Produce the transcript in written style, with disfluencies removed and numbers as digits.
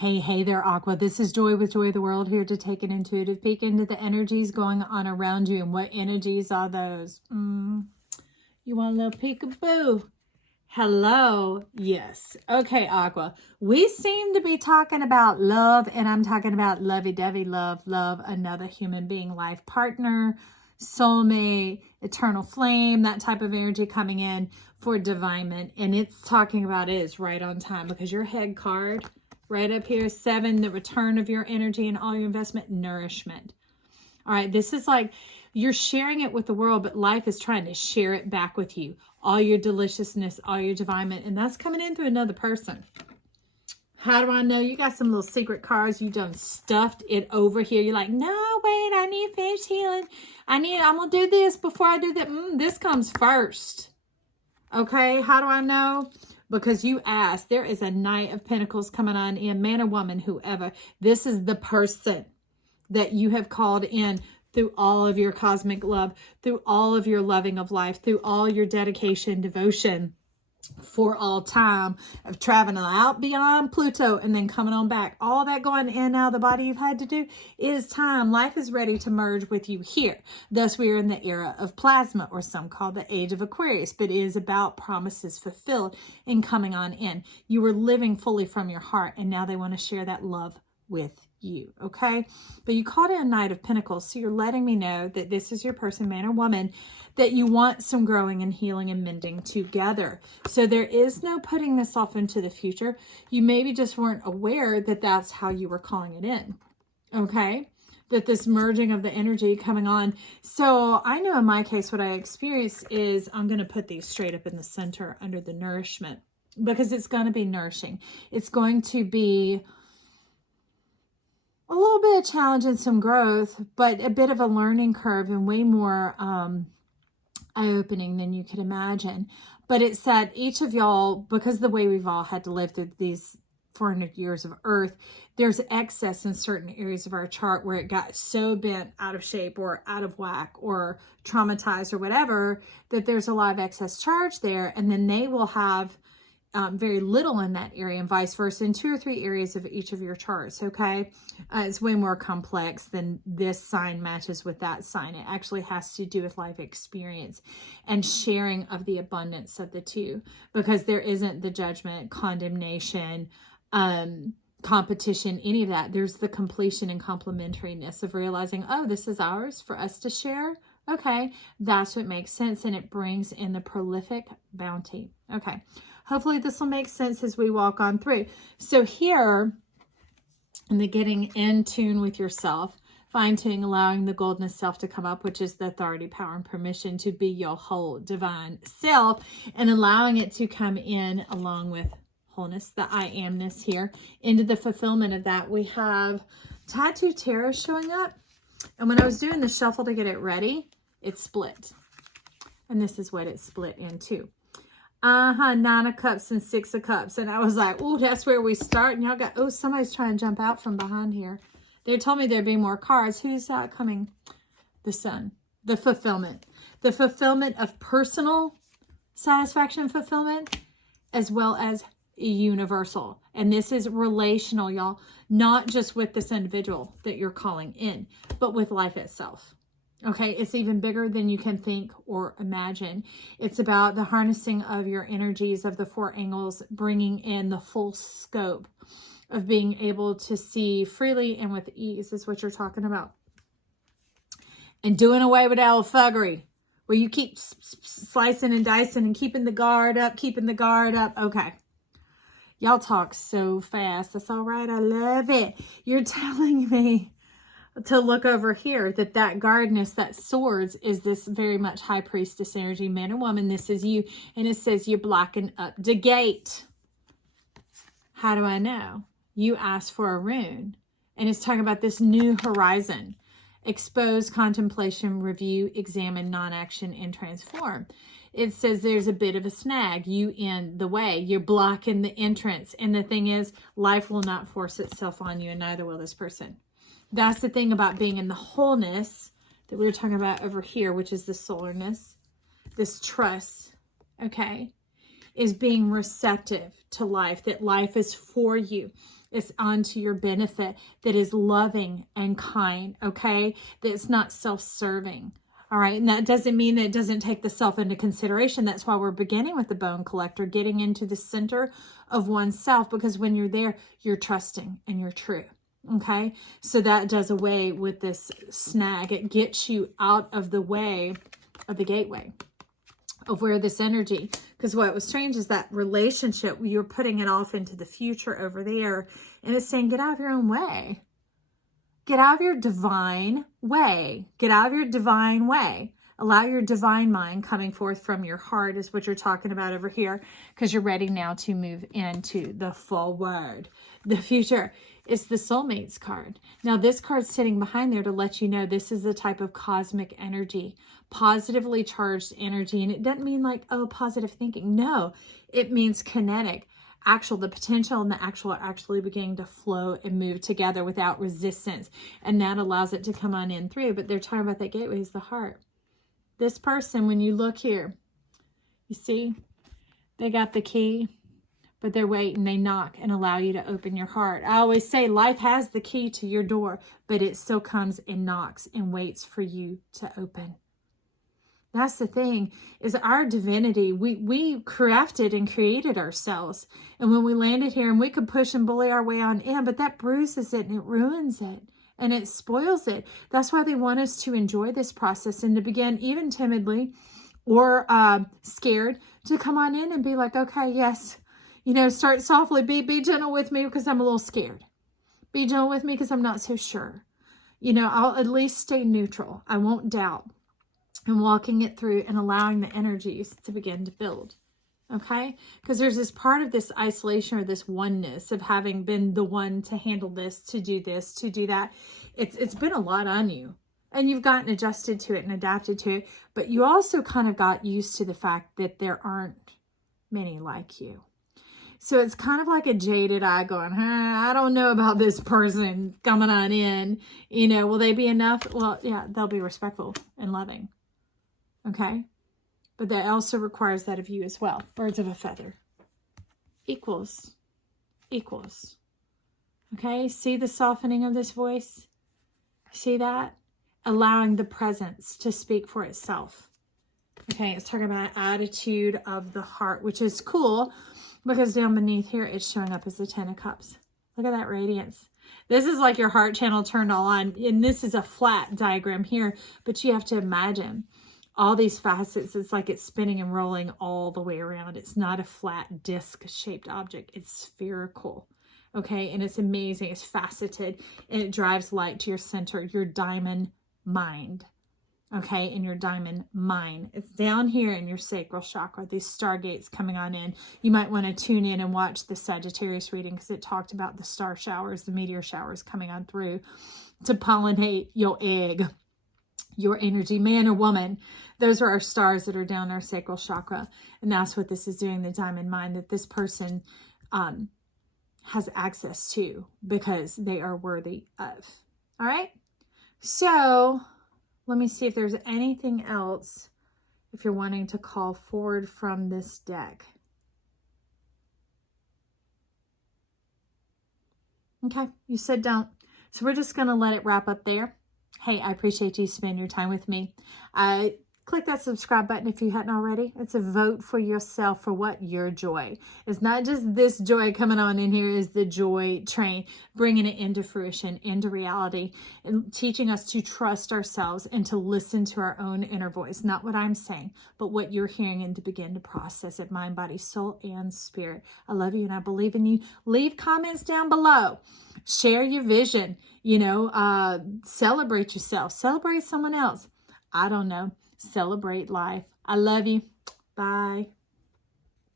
Hey there, Aqua. This is Joy with Joy of the World, here to take an intuitive peek into the energies going on around you. And what energies are those? You want a little peekaboo? Hello. Yes. Okay, Aqua. We seem to be talking about love, and I'm talking about lovey-dovey love, another human being, life partner, soulmate, eternal flame, that type of energy coming in for divinement. And it's talking about it is right on time, because your head card right up here, 7, the return of your energy and all your investment, nourishment. All right, this is like you're sharing it with the world, but life is trying to share it back with you. All your deliciousness, all your divinement, and that's coming in through another person. How do I know? You got some little secret cards. You done stuffed it over here. You're like, no, wait, I need fish healing. I'm going to do this before I do that. This comes first. Okay, how do I know? Because you asked. There is a Knight of Pentacles coming on in, man or woman, whoever. This is the person that you have called in through all of your cosmic love, through all of your loving of life, through all your dedication, devotion for all time of traveling out beyond Pluto and then coming on back. All that going in and out of the body you've had to do is time. Life is ready to merge with you here. Thus, we are in the era of plasma, or some call the age of Aquarius, but it is about promises fulfilled and coming on in. You were living fully from your heart, and now they want to share that love with you, okay? But you called it a Knight of Pentacles, so you're letting me know that this is your person, man or woman, that you want some growing and healing and mending together. So there is no putting this off into the future. You maybe just weren't aware that that's how you were calling it in, okay? That this merging of the energy coming on. So I know in my case what I experienced is, I'm going to put these straight up in the center under the nourishment, because it's going to be nourishing. It's going to be a little bit of challenge and some growth, but a bit of a learning curve and way more eye-opening than you could imagine. But it's that each of y'all, because the way we've all had to live through these 400 years of Earth, there's excess in certain areas of our chart where it got so bent out of shape or out of whack or traumatized or whatever, that there's a lot of excess charge there. And then they will have very little in that area, and vice versa in 2 or 3 areas of each of your charts, okay? It's way more complex than this sign matches with that sign. It actually has to do with life experience and sharing of the abundance of the two, because there isn't the judgment, condemnation, competition, any of that. There's the completion and complementariness of realizing, oh, this is ours for us to share. Okay, that's what makes sense, and it brings in the prolific bounty. Okay, hopefully this will make sense as we walk on through. So here, in the getting in tune with yourself, fine-tuning, allowing the goldness self to come up, which is the authority, power, and permission to be your whole divine self, and allowing it to come in along with wholeness, the I amness here, into the fulfillment of that. We have Tattoo Tarot showing up. And when I was doing the shuffle to get it ready, it split. And this is what it split into. 9 of Cups and 6 of Cups. And I was like, oh, that's where we start. And y'all got, oh, somebody's trying to jump out from behind here. They told me there'd be more cards. Who's that coming? The Sun. The fulfillment. The fulfillment of personal satisfaction, fulfillment, as well as universal. And this is relational, y'all, not just with this individual that you're calling in, but with life itself. Okay, it's even bigger than you can think or imagine. It's about the harnessing of your energies of the 4 angles, bringing in the full scope of being able to see freely and with ease, is what you're talking about. And doing away with all fuggery, where you keep slicing and dicing and keeping the guard up, Okay. Y'all talk so fast. That's all right. I love it. You're telling me to look over here, that guardness, that swords, is this very much high priestess energy, man or woman. This is you. And it says you're blocking up the gate. How do I know? You asked for a rune. And it's talking about this new horizon. Expose, contemplation, review, examine, non-action, and transform. It says there's a bit of a snag. You in the way. You're blocking the entrance. And the thing is, life will not force itself on you, and neither will this person. That's the thing about being in the wholeness that we were talking about over here, which is the solarness, this trust, okay, is being receptive to life, that life is for you. It's onto your benefit, that is loving and kind, okay? That it's not self-serving, all right? And that doesn't mean that it doesn't take the self into consideration. That's why we're beginning with the bone collector, getting into the center of oneself, because when you're there, you're trusting and you're true, okay? So that does away with this snag. It gets you out of the way of the gateway of where this energy, because what was strange is that relationship, you're putting it off into the future over there, and it's saying, get out of your own way. Get out of your divine way. Get out of your divine way. Allow your divine mind coming forth from your heart is what you're talking about over here, because you're ready now to move into the forward, the future. It's the soulmates card. Now this card's sitting behind there to let you know this is the type of cosmic energy, positively charged energy. And it doesn't mean like, oh, positive thinking. No, it means kinetic. The potential and the actual are actually beginning to flow and move together without resistance. And that allows it to come on in through. But they're talking about that gateway is the heart. This person, when you look here, you see, they got the key, but they're waiting. They knock and allow you to open your heart. I always say life has the key to your door, but it still comes and knocks and waits for you to open. That's the thing, is our divinity. We crafted and created ourselves. And when we landed here, and we could push and bully our way on in, but that bruises it and it ruins it. And it spoils it. That's why they want us to enjoy this process and to begin, even timidly or scared, to come on in and be like, okay, yes, start softly. Be gentle with me because I'm a little scared. Be gentle with me because I'm not so sure. I'll at least stay neutral. I won't doubt. And walking it through and allowing the energies to begin to build. Okay? Because there's this part of this isolation or this oneness of having been the one to handle this, to do that. It's been a lot on you. And you've gotten adjusted to it and adapted to it. But you also kind of got used to the fact that there aren't many like you. So it's kind of like a jaded eye going, I don't know about this person coming on in. Will they be enough? Well, yeah, they'll be respectful and loving. Okay? But that also requires that of you as well. Birds of a feather. Equals. Okay? See the softening of this voice? See that? Allowing the presence to speak for itself. Okay? It's talking about attitude of the heart, which is cool because down beneath here, it's showing up as the 10 of Cups. Look at that radiance. This is like your heart channel turned on. And this is a flat diagram here, but you have to imagine all these facets. It's like it's spinning and rolling all the way around. It's not a flat disc-shaped object. It's spherical, okay? And it's amazing. It's faceted, and it drives light to your center, your diamond mind, okay? In your diamond mind. It's down here in your sacral chakra, these stargates coming on in. You might want to tune in and watch the Sagittarius reading because it talked about the star showers, the meteor showers coming on through to pollinate your egg, your energy, man or woman. Those are our stars that are down our sacral chakra. And that's what this is doing, the diamond mind, that this person has access to because they are worthy of. All right. So let me see if there's anything else if you're wanting to call forward from this deck. Okay. You said don't. So we're just going to let it wrap up there. Hey, I appreciate you spending your time with me. Click that subscribe button if you hadn't already. It's a vote for yourself for what your joy. It's not just this joy coming on in here, is the joy train, bringing it into fruition, into reality, and teaching us to trust ourselves and to listen to our own inner voice. Not what I'm saying, but what you're hearing, and to begin to process it, mind, body, soul, and spirit. I love you and I believe in you. Leave comments down below. Share your vision, celebrate yourself, celebrate someone else. I don't know. Celebrate life. I love you. Bye.